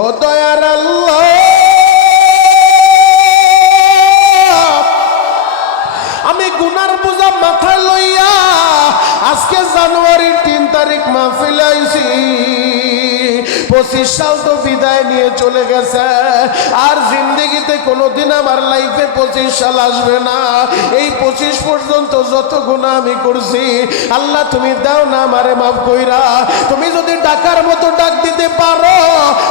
ও দয়ার আল্লাহ, আমি গুনার বোঝা মাথায় লইয়া আজকে জানুয়ারির 3 তারিখ মাহফিলে আইছি। 25 সাল তো বিদায় নিয়ে চলে গেছে, আর জিন্দেগিতে কোনোদিন আমার লাইফে 25 সাল আসবে না। এই 25 পর্যন্ত যত গুনাহ আমি করছি, আল্লাহ তুমি দাও না আমারে মাফ কইরা। তুমি যদি ডাকার মতো ডাক দিতে পারো,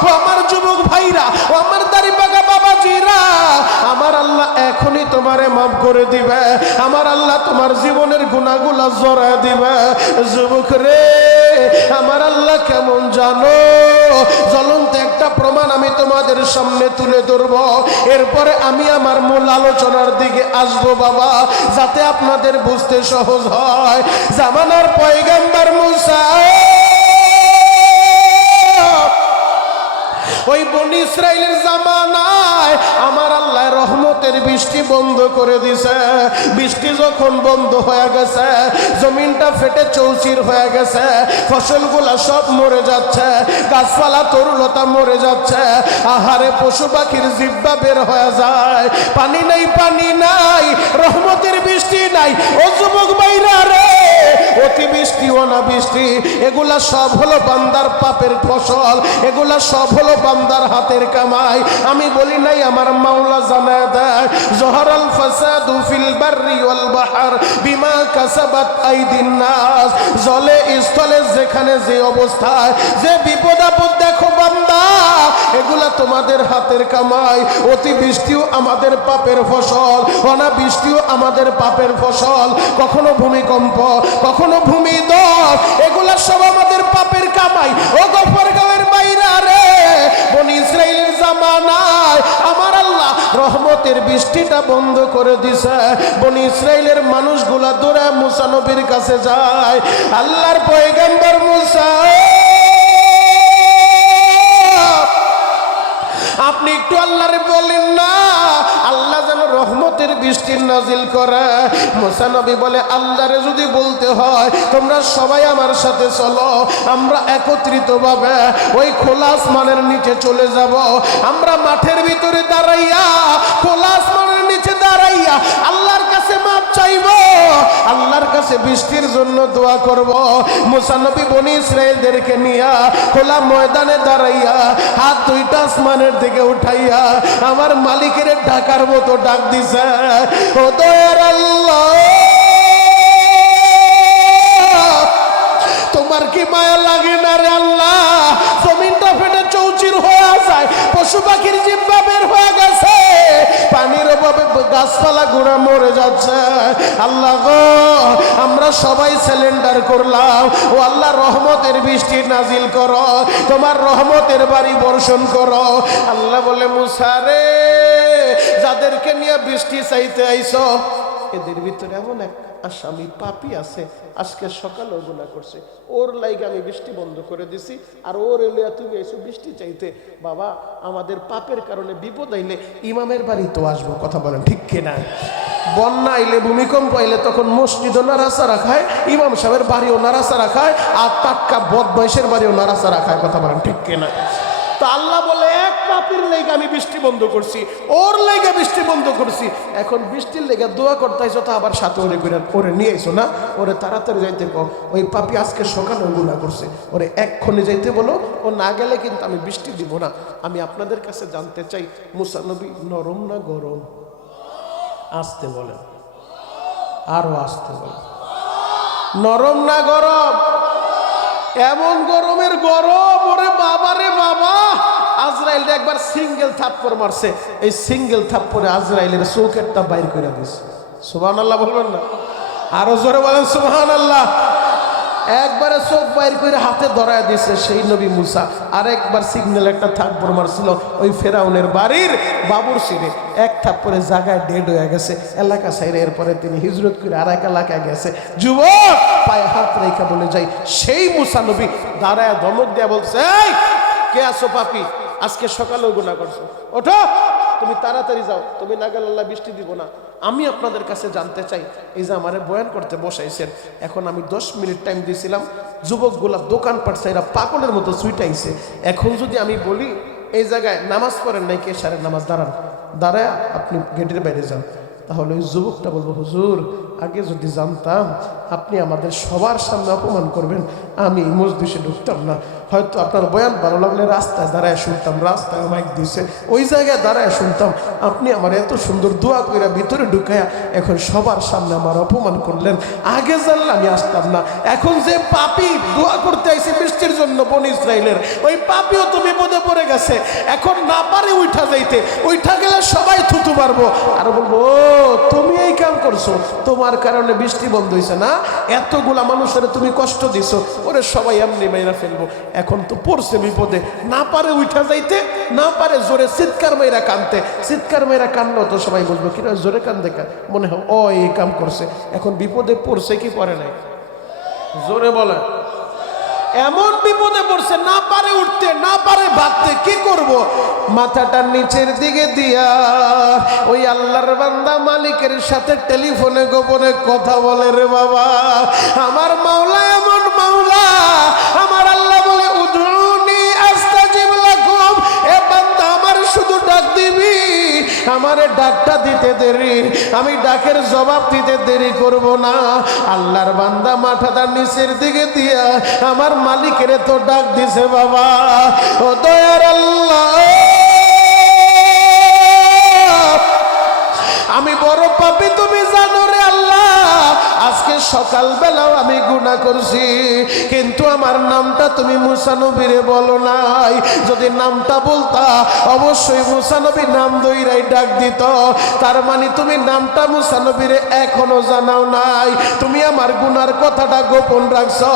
ও আমার যুবক ভাইরা, ও আমার দাড়ি পাকা বাবাজিরা, আমার আল্লাহ এখনই তোমারে মাফ করে দিবে। আমার আল্লাহ তোমার জীবনের গুনাহগুলো জড়ায় দিবে। যুবক রে, আমার আল্লাহ কেমন জানো? জ্বলন্ত একটা প্রমাণ আমি তোমাদের সামনে তুলে ধরব, এরপরে আমি আমার মূল আলোচনার দিকে আসবো বাবা, যাতে আপনাদের বুঝতে সহজ হয়। জামানার পয়গম্বর মুসা ওই বনি ইসরাইলের জামানায় আমার আল্লাহ রহমতের বৃষ্টি বন্ধ করে দিছে। বৃষ্টি যখন বন্ধ হয়ে গেছে, জমিনটা ফেটে চৌচির হয়ে গেছে, ফসলগুলা সব মরে যাচ্ছে, গাছপালা তরুলতা মরে যাচ্ছে, আহারে পশু পাখির জিহ্বা বের হয়ে যায়। পানি নাই, পানি নাই, রহমতের বৃষ্টি নাই। ও যুবক ভাইরা রে, অতিবৃষ্টি অনাবৃষ্টি এগুলা সব হলো বান্দার পাপের ফসল, এগুলা সব হলো বান্দার হাতের কামাই। আমি বলি নাই, আমার মাওলা জানায় দেয়, জহরাল ফাসাদু ফিল বাররি ওয়াল বাহর বিমা কাসাবাত আইদিন নাস। জলে স্থলে যেখানে যে অবস্থায় যে বিপদ আপদ দেখো বান্দা, এগুলা তোমাদের হাতের কামাই। অতিবৃষ্টিও আমাদের পাপের ফসল, অনাবৃষ্টিও আমাদের পাপের ফসল। কখনো ভূমিকম্প, কখনো ভূমিধস, এগুলা সব আমাদের পাপের কামাই। ও গফরগাঁওয়ের বাইরা রে, বনি ইসরাইলের জামানায় আমার আল্লাহ রহমতের বৃষ্টিটা বন্ধ করে দিছে। বনি ইসরাইলের মানুষগুলা দৌড়ে মুসা নবীর কাছে যায়। আল্লাহর পয়গম্বর মুসা, আপনি একটু আল্লাহরে বলেন না, আল্লাহ যেন রহমতের বৃষ্টি নাজিল করে। মুসা নবী বলে, আল্লাহরে যদি বলতে হয়, তোমরা সবাই আমার সাথে চলো, আমরা একত্রিতভাবে ওই খোলা আসমানের নিচে চলে যাব। আমরা মাঠের ভিতরে দাঁড়াইয়া, খোলা আসমানের নিচে দাঁড়াইয়া আল্লাহর কাছে মাপ চাইব, আল্লাহর কাছে বৃষ্টির জন্য দোয়া করব। মুসা নবী বনি ইসরাইলদেরকে নিয়া খোলা ময়দানে দাঁড়াইয়া হাত দুইটা আসমানের দিকে উঠাইয়া আমার মালিকের ডাকার মতো ডাক দিছে, ও দয়ার আল্লাহ, তোমার কি মায়া লাগে না রে আল্লাহ? জমিনটা ফেটে চৌচির হয়ে যায়, পশু পাখির জিহ্বা বের হয়ে গেছে, পানির অভাবে গাছপালা গুঁড়া মরে যাচ্ছে। আল্লাহ গো, আমরা সবাই সিলিন্ডার করলাম, ও আল্লাহ রহমতের বৃষ্টি নাজিল করো, তোমার রহমতের বাড়ি বর্ষণ করো। আল্লাহ বলে, মুসা রে, যাদেরকে নিয়ে বৃষ্টি চাইতে আইছো, এদের ভিতরে এমন এক আসামি পাপী আছে, আজকে সকালে গুনাহ করছে, ওর লাইগে আমি বৃষ্টি বন্ধ করে দিছি, আর ওর এলে তুমি এসো বৃষ্টি চাইতে। বাবা, আমাদের পাপের কারণে বিপদ আইলে ইমামের বাড়ি তো আসবো, কথা বলেন ঠিক কিনা? বন্যা আইলে, ভূমিকম্প আইলে তখন মসজিদও নাড়াচাড়া খায়, ইমাম সাহেবের বাড়িও নাড়াচাড়া খায়, আর টাটকা বদমাইশের বাড়িও নাড়াচাড়া খায়, কথা বলেন ঠিক কিনা? তো আল্লাহ বলে, এক পাপীর লেগে আমি বৃষ্টি বন্ধ করছি, ওর লেগে বৃষ্টি বন্ধ করছি। এখন বৃষ্টির লেগে দোয়া করতে আইছো, তো আবার সাথে ওরে নিয়ে আইছো না, ওরে তাড়াতাড়ি যাইতে কও। ওই পাপী আজকে সকালে গুনাহ করছে, ওরে এক্ষণে যাইতে বলো, ও না গেলে কিন্তু আমি বৃষ্টি দিব না। আমি আপনাদের কাছে জানতে চাই, মুসা নবী নরম না গরম? আসতে বলেন, আরো আসতে বলেন, নরম না গরম? এমন গরমের গরম, ওরে বাবা রে বাবা, আজরাইল একবার সিঙ্গেল থাপ্পড় মারছে, এই সিঙ্গেল থাপ্পড়ে আজরাইলের চৌকেরটা বাইর করে দিছে। সুবহানাল্লাহ বলবেন না? আরো জোরে বলেন সুবহানাল্লাহ। একবারে চোখ বাইর করে হাতে ধরায় দিছে সেই নবী মুসা। আরেকবার সিগন্যাল একটা থাপ্পড় মারছিল ওই ফেরাউনের বাড়ির বাবুর সিরে, এক থাপ্পড়ে জায়গায় ডেড হয়ে গেছে, এলাকা সাইরে। এরপরে তিনি হিজরত করে আরেক এলাকায় গেছে। যুবক পায়ে হাত রেখা বলে যাই, সেই মুসা নবী দাঁড়ায় ধমক দেয়া বলছে, এই কে আছো পাপী, আজকে সকালেও গুনাহ করছো, ওঠো, তুমি তাড়াতাড়ি যাও, তুমি না গেলে আল্লাহ বৃষ্টি দিব না। আমি আপনাদের কাছে জানতে চাই, এই যে আমারে বয়ান করতে বসাইছেন, এখন আমি 10 মিনিট টাইম দিয়েছিলাম, যুবকগুলা দোকানপাট সাইরা পাগলের মতো ছুটাইছে। এখন যদি আমি বলি এই জায়গায় নামাজ পড়েন নাই, কে সারের নামাজ, দাঁড়ায় আপনি গেটের বাইরে যান। তাহলে ওই যুবকটা বলবো, হুজুর আগে যদি জানতাম আপনি আমাদের সবার সামনে অপমান করবেন, আমি মসজিদে ঢুকতাম না। হয়তো আপনার বয়ান ভালো লাগলে রাস্তায় দাঁড়ায় শুনতাম, রাস্তায় মাইক দিছে ওই জায়গায় দাঁড়ায় শুনতাম। আপনি আমার এত সুন্দর দোয়া কইরা ভিতরে ঢুকায়া এখন সবার সামনে আমার অপমান করলেন, আগে জানলে আমি আসতাম না। এখন যে পাপী দোয়া করতে আইছে বৃষ্টির জন্য বনি ইসরাইলের, ওই পাপীও তো বিপদে পড়ে গেছে, এখন না পারে উঠা যাইতে, উঠা গেলে সবাই থুতু মারবো আর বলবো, ও তুমি এই কাম করছো, তোমার কারণে বৃষ্টি বন্ধ হয়েছে না, এতগুলা মানুষের তুমি কষ্ট দিছো, ওরে সবাই এমনি মাইরা ফেলবো। এখন তো পড়ছে বিপদে, না পারে উঠা যাইতে, না পারে জোরে চিৎকার মাইরা কানতে, চিৎকার মাইরা কানলেও তো সবাই বলবো কিনা জোরে কান দেখা মনে হয় ও এই কাম করছে। এখন বিপদে পড়ছে কি পড়ে নাই, জোরে বলে। এমন বিপদে পড়ছে, না পারে উঠতে, না পারে ভাবতে, কি করব? মাথাটা নিচের দিকে দিয়া ওই আল্লাহর বান্দা মালিকের সাথে টেলিফোনে গোপনে কথা বলে, রে বাবা আমার মাওলা এমন মাওলা, আমার আল্লাহ বলে উদউনি আস্তাজিব লাকুম, এ বান্দা আমার শুধু ডাক দিবি, আমারে ডাকটা দিতে দেরি, আমি ডাকের জবাব দিতে দেরি করব না। আল্লাহর বান্দা মাথাটা নিচের দিকে দিয়া আমার মালিকের তো ডাক দিছে, বাবা ও দয়ার আল্লাহ আমি বড় পাপী, তুমি জানো রে আল্লাহ, আজকে সকালবেলাও আমি গুনাহ করছি, কিন্তু আমার নামটা তুমি মুসা নবীরে বলো নাই, যদি নামটা বলতা অবশ্যই মুসা নবী নাম দইরাই ডাক দিত, তার মানে তুমি নামটা মুসা নবীরে এখনো জানাও নাই, তুমি আমার গুনার কথাটা গোপন রাখছো,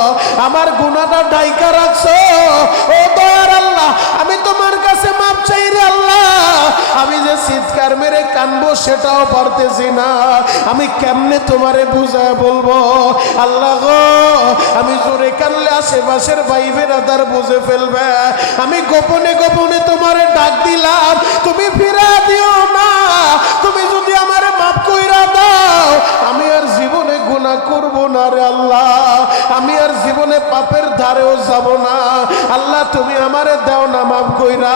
আমার গুনাহটা ঢাইকা রাখছো। ও দয়ার আল্লাহ আমি তোমার কাছে মাপ চাই রে আল্লাহ, আমি যে চিৎকার মেরে কানবো সেটাও পারতেছি না, আমি কেমনে তোমারে বুঝায় বলবো আল্লাহ গো, আমি জোরে কানলে আশেপাশের ভাই বেরাদার বুঝে ফেলবে, আমি গোপনে গোপনে তোমারে ডাক দিলাম, তুমি ফিরা দিও না, তুমি যদি আমারে মাফ কইরা দাও আমি আর জীবনে গুনাহ করব না রে আল্লাহ, আমি আর জীবনে পাপের ধারেও যাব না, আল্লাহ তুমি আমারে দাও না মাফ কইরা।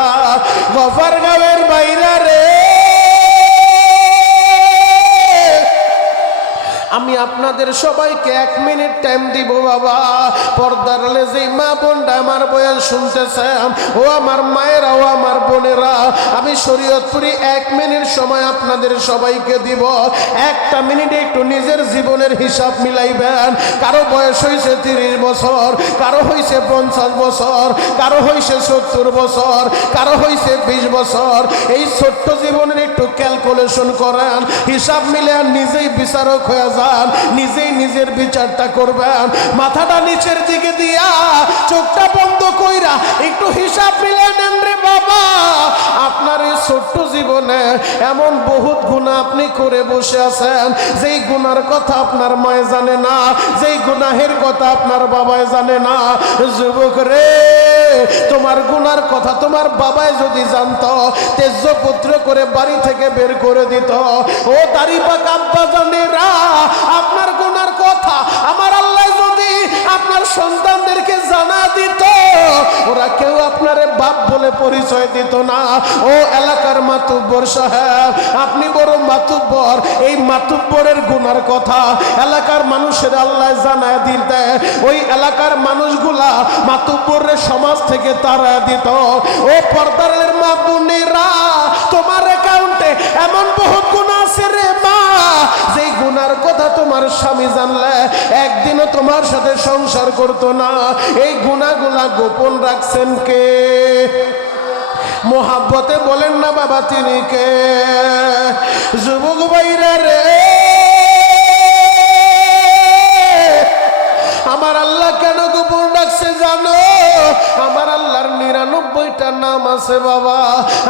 গফার গাঁয়ের বাইরা রে, আমি আপনাদের সবাইকে 1 মিনিট টাইম দিব বাবা, পর্দার আড়ালে যেই মা বোনরা আমার বয়ান শুনতেছেন, ও আমার মায়েরা, ও আমার বোনেরা, আমি শরীয়তপুরি 1 মিনিট সময় আপনাদের সবাইকে দিব, 1টা মিনিটে একটু নিজের জীবনের হিসাব মিলাইবেন। কারো বয়স হয়েছে 30 বছর, কারো হয়েছে 50 বছর, কারো হয়েছে 70 বছর, কারো হয়েছে 20 বছর, এই ছোট্ট জীবনের একটু ক্যালকুলেশন করেন, হিসাব মিলে নিজেই বিচারক হয়ে যান, নিজেই নিজের বিচারটা করবেন। মাথাটা নিচের দিকে দিয়া চোখটা বন্ধ কইরা একটু হিসাব মিলে নেন রে বাবা, আপনার এই ছোট্ট জীবনে এমন বহুত গুনাহ আপনি করে বসে আছেন, যেই গুনার কথা আপনার মায়ে জানে না, যেই গুনাহের কথা আপনার বাবায় জানে না। যুবক রে, তোমার গুনার কথা তোমার বাবায় যদি জানতো, তেজপুত্র করে বাড়ি থেকে বের করে দিত। ও দাড়ি পাকা আব্বা জানেরা, আপনার গুনার কথা আমার আল্লাহ যদি আপনার সন্তানদেরকে জানা দিত, ওরা কেউ আপনারে বাপ বলে পরিচয় দিত না। ও এলাকার মাতুব্বর সাহেব, আপনি বড় মাতুব্বর, এই মাতুব্বরের গুনার কথা এলাকার মানুষের আল্লাহ জানায় দিতে, ওই এলাকার মানুষগুলা মাতুব্বরের সমাজ থেকে তাড়ায় দিত। ও পর্দারের মা বোনেরা, তোমার অ্যাকাউন্টে এমন বহুত গুনাহ আছে রে মা, যেই গুনার কথা তোমার স্বামী জানলে একদিনও তোমার সাথে সংসার করতো না। এই গুনাহগুলা গোপন রাখছেন কে? মোহাব্বতে বলেন না বাবা তিনি কে? যুবক ভাইরা রে, আমার আল্লাহ কেন গোপন রাখছে জানো? আমার আল্লাহর 99টা নাম আছে বাবা,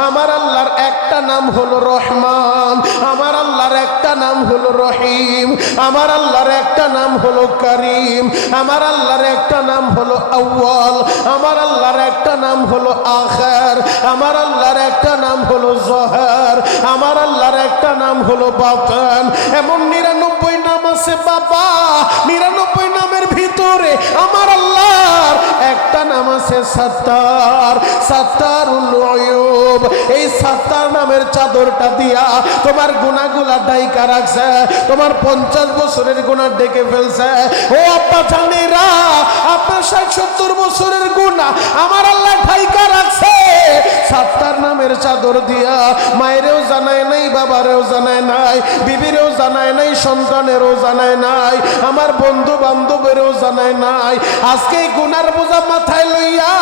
আমার আল্লাহর একটা নাম হলো রহমান, আমার আল্লাহর একটা নাম হলো রহিম, আমার আল্লাহর একটা নাম হলো করিম, আমার আল্লাহর একটা নাম হলো আউয়াল, আমার আল্লাহর একটা নাম হলো আখির, আমার আল্লাহর একটা নাম হলো জোহর, আমার আল্লাহর একটা নাম হলো বাতিন। এমন 99 নাম আছে বাবা, 99 নামে নামের ভিতরে আমার আল্লাহর একটা নাম আছে সাত্তার, সাত্তারুল উয়ুব। এই সাত্তার নামের চাদরটা দিয়া তোমার গুনাহগুলা ঢাইকা রাখছে, তোমার 50 বছরের গুনাহ ঢেকে ফেলছে। ও আব্বা জানেরা, আপনার 60-70 বছরের গুনাহ আমার আল্লাহ ঢাইকা রাখছে সাত্তার নামের চাদর দিয়া। মায়েরও জানায় নাই, বাবারেও জানায় নাই, বিবিরেও জানায় নাই, সন্তানেরও জানায় নাই, আমার বন্ধু বান্ধবেরও জানায় নাই। আজকে এই গুনার বোঝা মাথায় লইয়া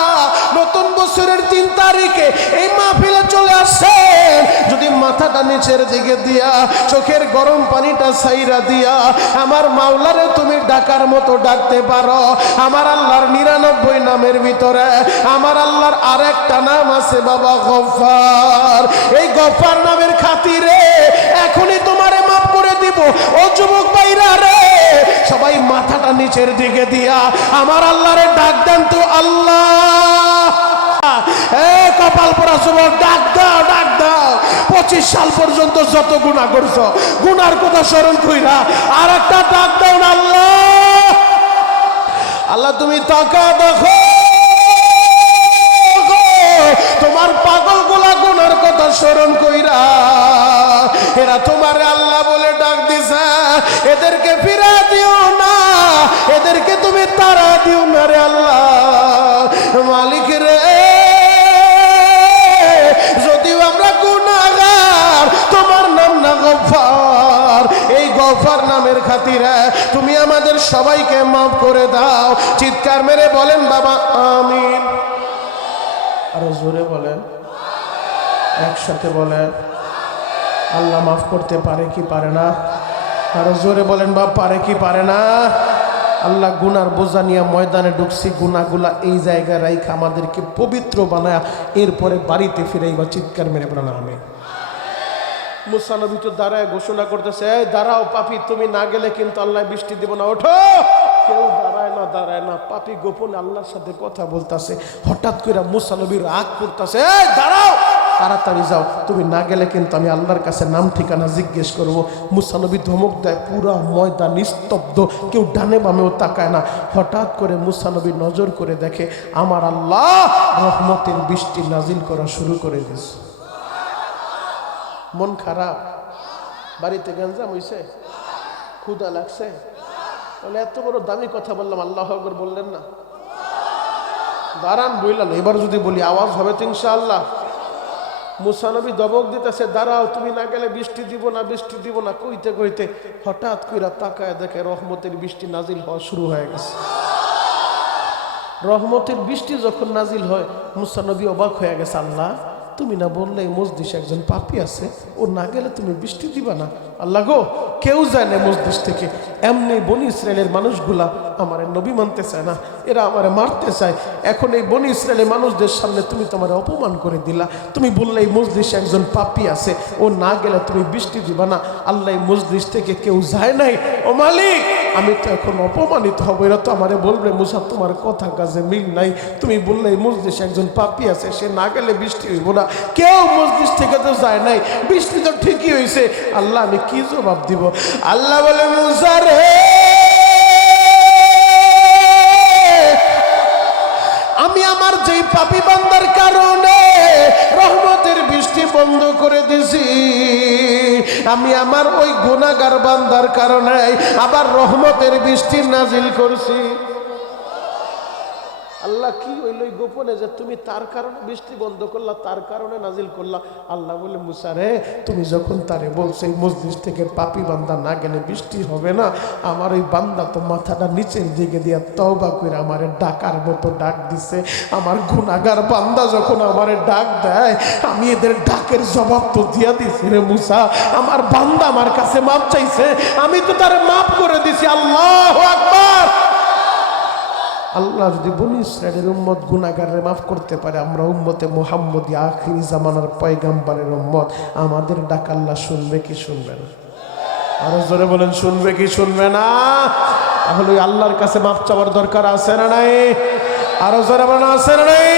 নতুন বছরের 3 তারিখে এই মাহফিলে চলে আসেন। যদি মাথাটা নিচের দিকে দিয়া চোখের গরম পানিটা ছাইরা দিয়া আমার মাওলারে তুমি ডাকার মতো ডাকতে পারো। আমার আল্লাহর 99 নামের ভিতরে আমার আল্লাহর আরেকটা নাম আছে বাবা গফফার। এই গফফার নামের খাতিরে এখনই তোমারে মাফ করে দিব। ও যুবক ভাইরা রে, সবাই মাথাটা নিচের দিকে দিয়া আমার আল্লাহরে ডাক দেন তো আল্লাহ। কপাল পরা যুবক, ডাক দাও, ডাক দাও। 25 সাল পর্যন্ত যত গুনাহ করছো, গুনার কথা স্মরণ কইরা আর একটা ডাক দাও না আল্লাহ। আল্লাহ তুমি তাকা দেখো, তোমার পাগল গুলা গুনার কথা স্মরণ কইরা এরা তোমারে আল্লাহ বলে ডাক দিছে। এদেরকে ফিরা দিও না, এদেরকে তুমি তাড়া দিও না রে আল্লাহ। মালিক রে, যদিও আমরা গুনাহগার, তোমার নাম না গফফার। এই গফফার নামের খাতিরে তুমি আমাদের সবাইকে মাফ করে দাও। চিৎকার মেরে বলেন বাবা আমিন। আরো জোরে বলেন, একসাথে বলেন। আল্লাহ মাফ করতে পারে কি পারে না? আরো জোরে বলেন, বাপ পারে কি পারে না? আল্লাহ গুনার বোঝা নিয়ে ময়দানে ঢুকছি, গুনাহগুলা এই জায়গায় রাইখা আমাদেরকে পবিত্র বানায়া এরপরে বাড়িতে ফিরাইবা। চিৎকার মেরে বলেন আমিন। মুসা নবী তো দাঁড়ায় ঘোষণা করতেছে, এই দাঁড়াও পাপী, তুমি না গেলে কিন্তু আল্লাহ বৃষ্টি দিব না, ওঠো। কেউ দাঁড়ায় না, দাঁড়ায় না। পাপী গোপনে আল্লাহর সাথে কথা বলতেছে। হঠাৎ করে মুসা নবী রাগ করতেছে, এই দাঁড়াও, তাড়াতাড়ি যাও, তুমি না গেলে কিন্তু আমি আল্লাহর কাছে নাম ঠিকানা জিজ্ঞেস করব। মুসা নবী ধমক দেয়, পুরা ময়দান নিস্তব্ধ, কেউ ডানে বামেও তাকায় না। হঠাৎ করে মুসা নবী নজর করে দেখে আমার আল্লাহ রহমতের বৃষ্টি নাজিল করা শুরু করে দিয়েছে। মন খারাপ, বাড়িতে গঞ্জাম হইছে, ক্ষুধা লাগছে, তাহলে এত বড় দামি কথা বললাম, আল্লাহু আকবার বললেন না? দাঁড়ান বললেন, এবার যদি বলি আওয়াজ হবে তো ইনশাআল্লাহ। মুসা নবী দবক দিতেছে, দাঁড়াও, তুমি না গেলে বৃষ্টি দিব না, বৃষ্টি দিব না কইতে কইতে হঠাৎ কইরা তাকায় দেখে রহমতের বৃষ্টি নাজিল হওয়া শুরু হয়ে গেছে। রহমতের বৃষ্টি যখন নাজিল হয় মুসা নবী অবাক হয়ে গেছে, আল্লাহ তুমি না বললে এই মজলিসে একজন পাপী আছে, ও না গেলে তুমি বৃষ্টি দিবা না? আল্লাহ গো, কেউ যায় না মজলিস থেকে। এমনি বনি ইসরায়েলের মানুষগুলা আমার নবী মানতে চায় না, এরা আমার মারতে চায়। এখন এই বনি ইসরায়েলের মানুষদের সামনে তুমি তোমার অপমান করে দিলা। তুমি বললে এই মজলিসে একজন পাপী আছে, ও না গেলে তুমি বৃষ্টি দিবা না। আল্লাহ এই মজলিস থেকে কেউ যায় নাই। ও মালিক, আমি তো এখন অপমানিত হব। এরা তো আমারে বলবে, মুসা তোমার কথা কাজে মিল নাই, তুমি বললে এই মজলিসে একজন পাপী আছে, সে না গেলে বৃষ্টি হইব না। কেউ মজলিস থেকে তো যায় নাই, বৃষ্টি তো ঠিকই হয়েছে। আল্লাহ আমি কি জবাব দিব? আল্লাহ বলে, মুসা রে, আমি আমার যেই পাপী বান্দার কারণে রহমতের বৃষ্টি বন্ধ করে দিছি, আমি আমার ওই গুনাহগার বান্দার কারণে আবার রহমতের বৃষ্টি নাজিল করছি। আল্লাহ কি হইল গোপনে যে তুমি তার কারণে বৃষ্টি বন্ধ করলা, তার কারণে নাজিল করলা? আল্লাহ বলে, মুসা রে, তুমি যখন তারে বলছো এই মজলিস থেকে পাপী বান্দা না গেলে বৃষ্টি হবে না, আমার ওই বান্দা তো মাথাটা নিচের দিকে দিয়া তওবা করে আমারে ডাকার মতো ডাক দিছে। আমার গুনাহগার বান্দা যখন আমারে ডাক দেয়, আমি এদের ডাকের জবাব তো দিয়া দিছি রে মুসা। আমার বান্দা আমার কাছে মাপ চাইছে, আমি তো তারে মাফ করে দিছি। আল্লাহু আকবার। আল্লাহ যদি বনি ইসরায়েলের উম্মত গুনাহগারের মাফ করতে পারে, আমরা উম্মতে মুহাম্মদী আখিরি জামানার পয়গাম্বরের উম্মত, আমাদের ডাক আল্লাহ শুনবে কি শুনবে না? আরো জোরে বলেন, শুনবে কি শুনবে না? তাহলে আল্লাহর কাছে মাফ চাওয়ার দরকার আছে না নাই? আরো জোরে বলেন, আছে না নাই?